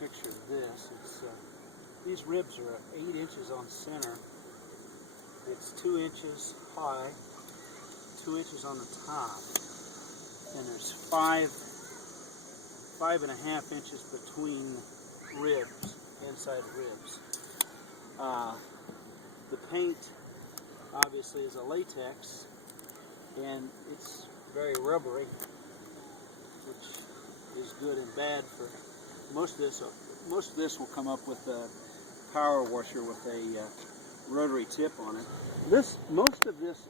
picture of this. It's these ribs are 8 inches on center. It's 2 inches high, 2 inches on the top, and there's 5.5 inches between ribs, inside ribs. The paint obviously is a latex, and it's very rubbery, which is good and bad for most of this. Most of this will come up with a power washer with a rotary tip on it. Most of this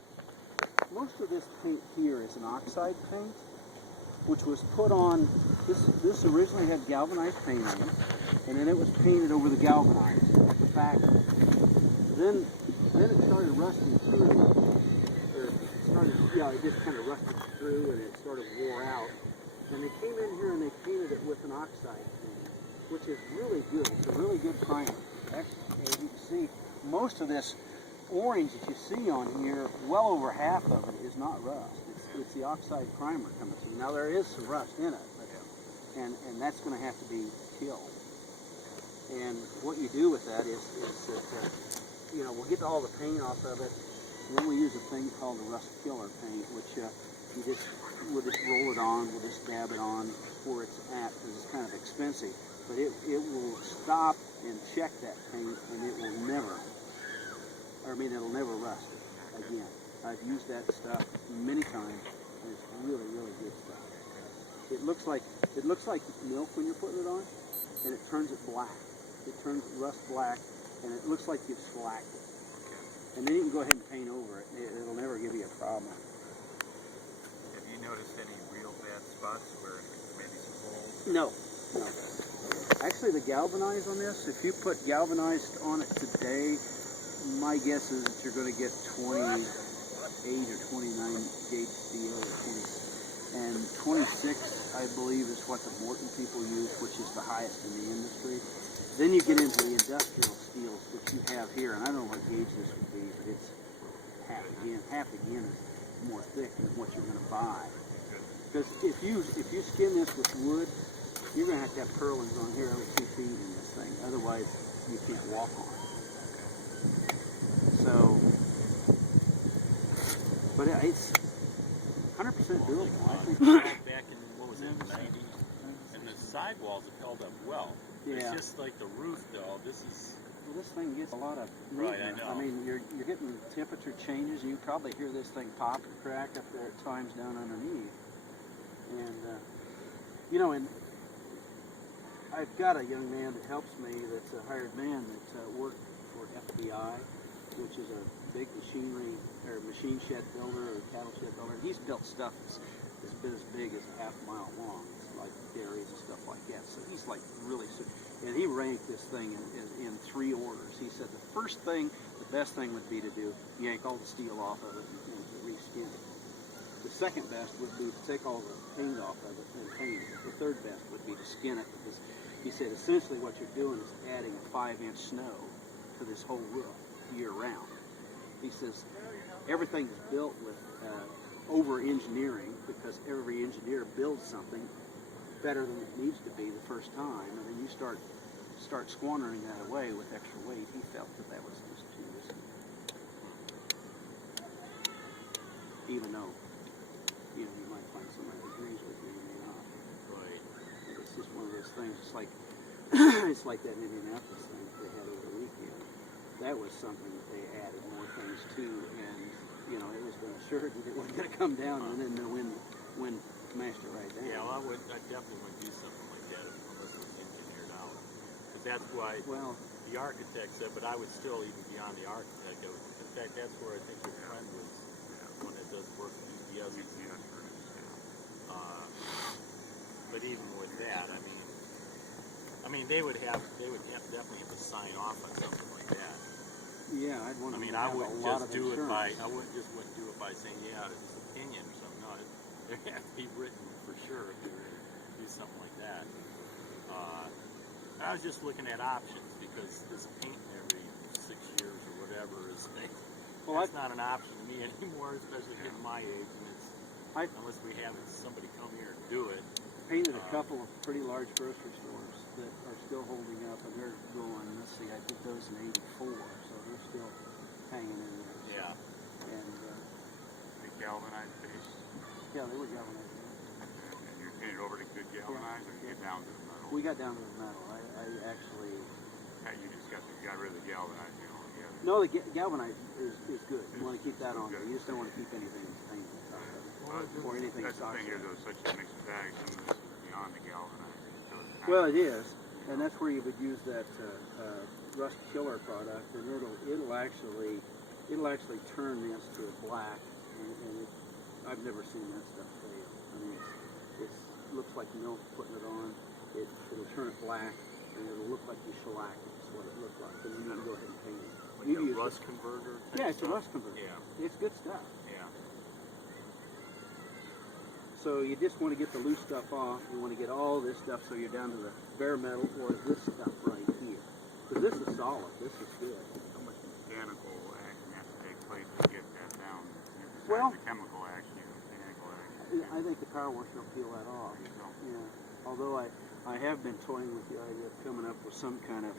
paint here is an oxide paint, which was put on. This originally had galvanized paint on it, and then it was painted over the galvanized at the back. Then it started rusting through, it just kind of rusted through, and it sort of wore out. And they came in here and they painted it with an oxide paint, which is really good. It's a really good primer. Actually, as you can see, most of this orange that you see on here, well over half of it is not rust. It's the oxide primer coming through. Now there is some rust in it, but, and that's going to have to be killed. And what you do with that is that we'll get all the paint off of it, and then we use a thing called the rust killer paint, which we'll just roll it on, we'll just dab it on where it's at, because it's kind of expensive. But it will stop and check that paint, and it'll never rust again. I've used that stuff many times, and it's really, really good stuff. It looks like milk when you're putting it on, and it turns it black. It turns rust black, and it looks like you've slacked it. And then you can go ahead and paint over it. It'll never give you a problem. Have you noticed any real bad spots where maybe some holes? No. Actually, the galvanized on this, if you put galvanized on it today, my guess is that you're going to get 28 or 29 gauge steel, or 20, and 26, I believe, is what the Morton people use, which is the highest in the industry. Then you get into the industrial steels, which you have here, and I don't know what gauge this would be, but it's half again. Half again is more thick than what you're going to buy. Because if you skin this with wood, you're going to have purlins on here over 2 feet in this thing. Otherwise, you can't walk on it. So, but it's 100% doable. I think. Back in, what was it, 90? And the sidewalls have held up well. Yeah. It's just like the roof, though. This thing gets a lot of movement. Right, I know. I mean, you're getting temperature changes. You can probably hear this thing pop and crack up there at times down underneath. And and I've got a young man that helps me that's a hired man that worked for FBI, which is a big machine shed builder or cattle shed builder. He's built stuff that's been as big as a half mile long. It's like dairies and stuff like that. So he's like really, and he ranked this thing in 3 orders. He said the best thing would be to yank all the steel off of it and reskin it. The second best would be to take all the paint off of it and paint it. The third best would be to skin it, because he said essentially what you're doing is adding a 5-inch snow to this whole roof year round. He says everything is built with over-engineering, because every engineer builds something better than it needs to be the first time, and then you start squandering that away with extra weight. He felt that was just too risky. Even though you might find somebody who agrees with you, you may not. right. It's just one of those things. It's like it's like that Indianapolis thing that they had over the weekend. That was something that they added more things to, and it was been assured that it wasn't going to come down, and then the wind smashed it right down. Yeah, well, I definitely wouldn't do something like that unless it was engineered out. Because that's why the architect said, but I would still, even beyond the architect, in fact, that's where I think your friend was, one that does work with UPS. But even with that, I mean, they would definitely have to sign off on something like that. Yeah, I'd want to. I wouldn't just do it by saying, yeah, it's an opinion or something. No, it has to be written for sure if you're going to do something like that. I was just looking at options, because this painting every 6 years or whatever is that's not an option to me anymore, especially given my age. And unless we have somebody come here and do it. Painted a couple of pretty large grocery stores that are still holding up, and they're going, let's see, I did those in '84, so they're still hanging in there. Yeah. And The galvanized base. yeah, they were galvanized. And you're painted over to good galvanized, or you get down to the metal? We got down to the metal. I actually. You just got rid of the galvanized, you know? Yeah. No, the galvanized is good. You want to keep that on there. You just don't want to keep anything painted or anything. That's the thing here, though, such a mixed bag. Some of this is beyond the galvanized. So it's well, it is, and that's where you would use that rust killer product, and it'll actually turn this to a black, and I've never seen that stuff fail. I mean, it looks like milk putting it on. It'll turn it black, and it'll look like you shellac it. That's what it looked like, and then you can go ahead and paint it. like a rust converter? Yeah, it's a rust converter. Yeah. It's good stuff. Yeah. So you just want to get the loose stuff off. You want to get all this stuff so you're down to the bare metal or this stuff right here. Because this is solid. This is good. How much mechanical action has to take place to get that down? Well, the chemical action, mechanical action. I think the power washer will peel that off. Yeah. Although I have been toying with the idea of coming up with some kind of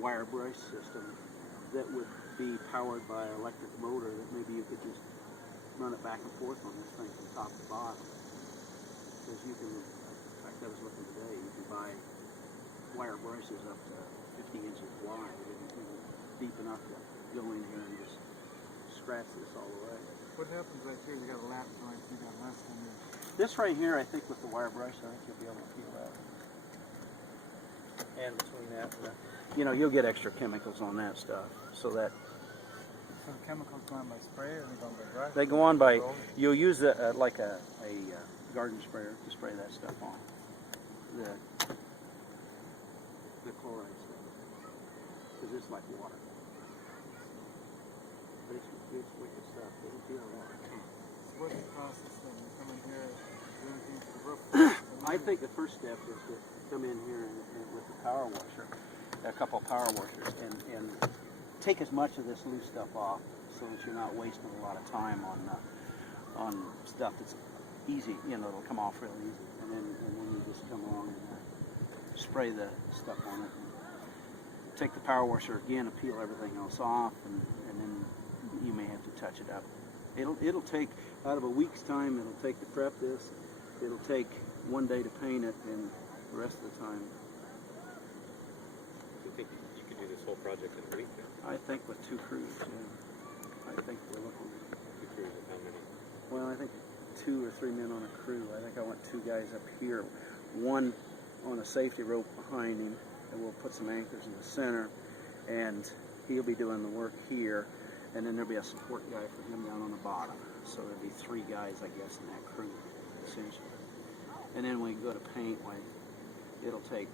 wire brush system that would be powered by an electric motor that maybe you could just run it back and forth on this thing from top to bottom. Because you can, in fact I was looking today, you can buy wire brushes up to 50 inches wide and deep enough to go in here and just scratch this all the way. What happens right here? You got a lap joint, you got less than this. This right here, I think with the wire brush, I think you'll be able to peel that. And between that, you'll get extra chemicals on that stuff, so that So the chemicals go on by spray or they go on by brush? they go on by. You'll use like a garden sprayer to spray that stuff on. The chloride stuff, because it's like water. But it's wicked stuff. It'll peel that. So what's the process then? You come in here, do anything to the roof? I think the first step is to come in here and with the power washer, a couple of power washers, and take as much of this loose stuff off so that you're not wasting a lot of time on stuff that's easy. It'll come off real easy, and then you just come along and spray the stuff on it. And take the power washer again and peel everything else off, and then you may have to touch it up. It'll take, out of a week's time, it'll take to prep this. It'll take one day to paint it, and the rest of the time. You think you could do this whole project in a week? I think with 2 crews, yeah. I think we're looking. 2 crews and how many? Well, I think 2 or 3 men on a crew. I think I want 2 guys up here, one on a safety rope behind him, and we'll put some anchors in the center, and he'll be doing the work here, and then there'll be a support guy for him down on the bottom. So there'll be 3 guys, I guess, in that crew, essentially. And then when we go to paint, it'll take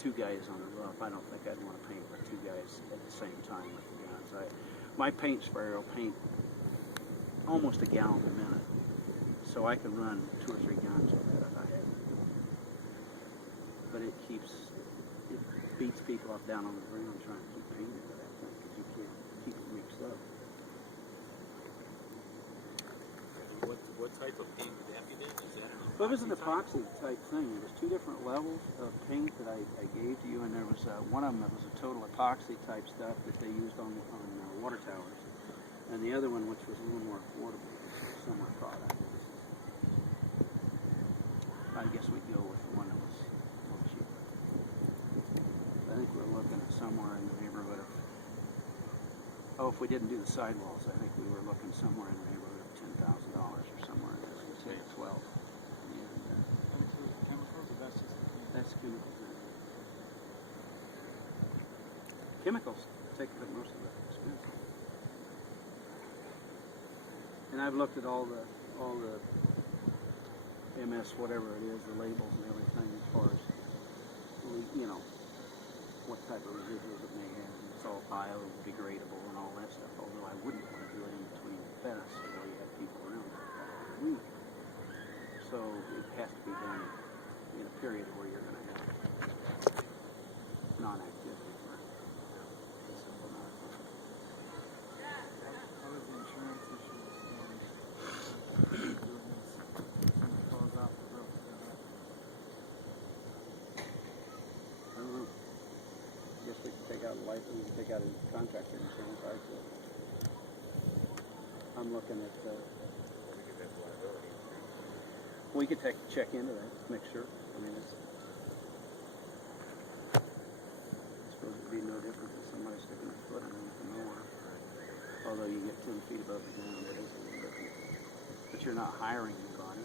2 guys on the roof. I don't think I'd want to paint with 2 guys at the same time with the guns. My paint sprayer will paint almost a gallon a minute, so I can run 2 or 3 guns with it if I had to. But it beats people up down on the ground trying to keep painting with that thing because you can't keep it mixed up. What type of paint would that be then? Is that Well, it was an epoxy type thing. There was 2 different levels of paint that I gave to you, and there was one of them that was a total epoxy type stuff that they used on water towers, and the other one, which was a little more affordable, similar product. I guess we'd go with the one that was a little cheaper. I think we're looking at somewhere in the neighborhood of, if we didn't do the sidewalls, I think we were looking somewhere in the neighborhood of $10,000 or somewhere in there, 10 or 12. Chemicals or that's just the paint? That's chemicals. Chemicals take up most of the expense. And I've looked at all the MS, whatever it is, the labels and everything as far as, what type of residuals it may have. And it's all biodegradable and all that stuff, although I wouldn't want to do it in between fences where you have people around a week. So it has to be done in a period where you're going to have non-activity for a simple amount of time. How is the insurance issues doing this? Somebody falls off the roof, you can take out a contractor insurance, right? So I'm looking at, Because that's liability. we could check into that, make sure. I mean, it's supposed to be no different than somebody sticking a foot underneath the mower. Although you get 10 feet above the ground, it is a little different. But you're not hiring anybody.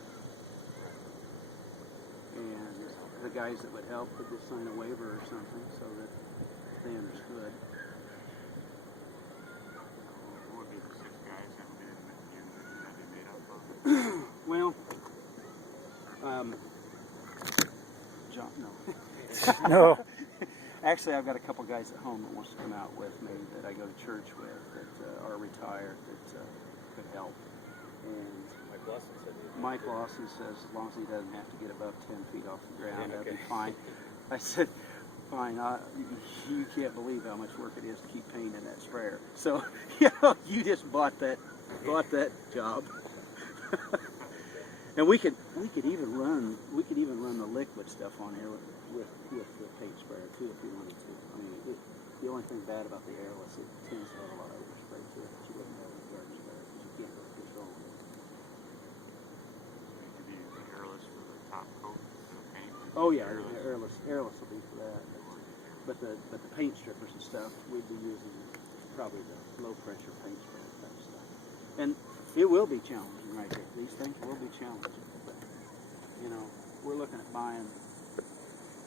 And the guys that would help could just sign a waiver or something so that they understood. What would be the 6 guys that would be made up of? Well, John, no. No. Actually, I've got a couple guys at home that wants to come out with me that I go to church with that are retired that could help. And Mike Lawson said he Mike Lawson says as long as he doesn't have to get above 10 feet off the ground, Yeah, that'd okay. be fine. I said, fine. You can't believe how much work it is to keep painting that sprayer. So, you just bought that job. And we could even run the liquid stuff on here with the paint sprayer too if you wanted to. I mean, the only thing bad about the airless, it tends to have a lot of overspray to it that you wouldn't have with the garden sprayer because you can't really control it. It could be airless for the top coat, the paint. Oh yeah, airless will be for that. But the paint strippers and stuff, we'd be using probably the low pressure paint sprayer type stuff. And it will be challenging right here. These things will be challenging. But, we're looking at buying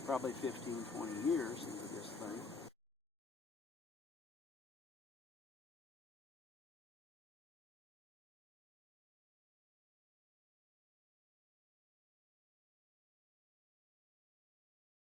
probably 15, 20 years